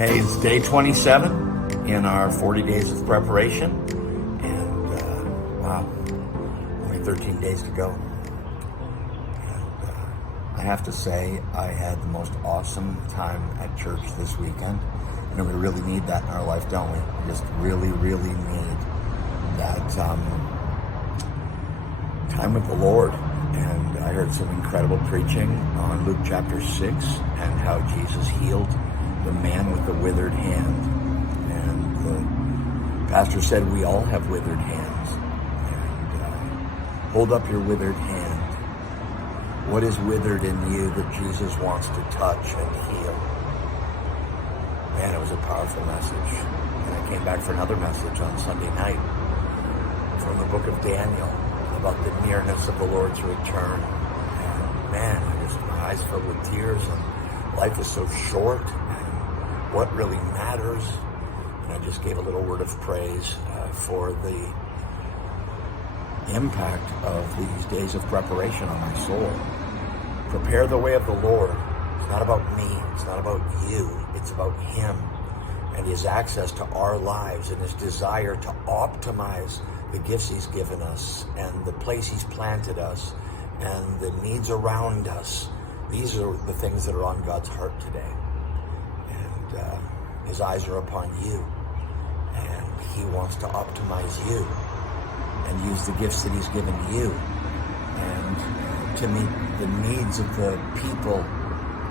Hey, it's day 27 in our 40 days of preparation, and wow, only 13 days to go. And I have to say, I had the most awesome time at church this weekend. You know, we really need that in our life, don't we? We just really need that time with the Lord. And I heard some incredible preaching on Luke chapter 6 and how Jesus healed the man with the withered hand. And the pastor said we all have withered hands. And hold up your withered hand. What is withered in you that Jesus wants to touch and heal? Man, it was a powerful message. And I came back for another message on Sunday night from the book of Daniel about the nearness of the Lord's return. And man, my eyes filled with tears, and life is so short. What really matters. And I just gave a little word of praise for the impact of these days of preparation on my soul. Prepare the way of the Lord. It's not about me. It's not about you. It's about Him and His access to our lives and His desire to optimize the gifts He's given us and the place He's planted us and the needs around us. These are the things that are on God's heart today. His eyes are upon you, and He wants to optimize you and use the gifts that He's given you and to meet the needs of the people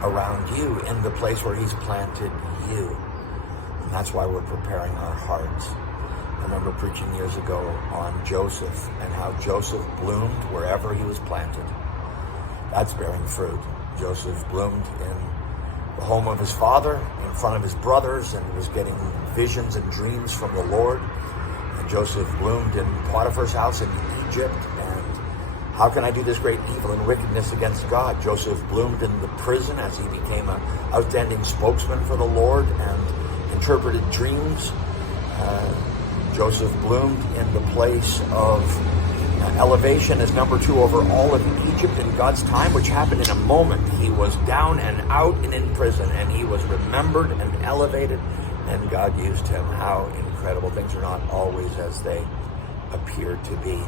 around you in the place where He's planted you. And that's why we're preparing our hearts. I remember preaching years ago on Joseph and how Joseph bloomed wherever he was planted. That's bearing fruit. Joseph bloomed in the home of his father, in front of his brothers, and was getting visions and dreams from the Lord. And Joseph bloomed in Potiphar's house in Egypt. And how can I do this great evil and wickedness against God? Joseph bloomed in the prison as he became an outstanding spokesman for the Lord and interpreted dreams. Joseph bloomed in the place of elevation as number 2 over all of Egypt in God's time, which happened in a moment. He was down and out and in prison, and he was remembered and elevated, and God used him. How incredible. Things are not always as they appear to be.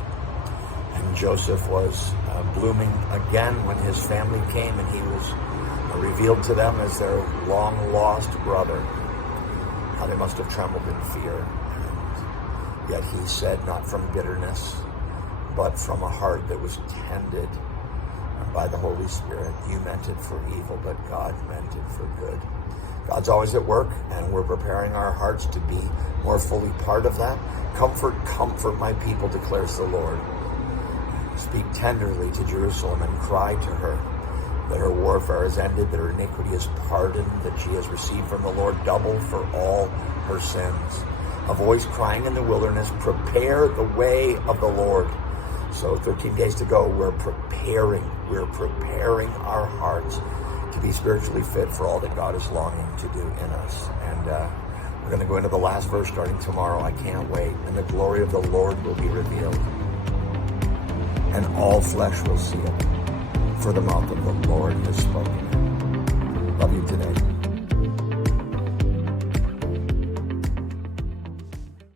And Joseph was blooming again when his family came, and he was revealed to them as their long-lost brother. How they must have trembled in fear. And yet he said, not from bitterness, but from a heart that was tended by the Holy Spirit. You meant it for evil, but God meant it for good. God's always at work, and we're preparing our hearts to be more fully part of that. Comfort my people, declares the Lord. Speak tenderly to Jerusalem and cry to her that her warfare is ended, that her iniquity is pardoned, that she has received from the Lord double for all her sins. A voice crying in the wilderness, prepare the way of the Lord. So 13 days to go, we're preparing our hearts to be spiritually fit for all that God is longing to do in us. And we're going to go into the last verse starting tomorrow. I can't wait. And the glory of the Lord will be revealed, and all flesh will see it, for the mouth of the Lord has spoken. Love you today.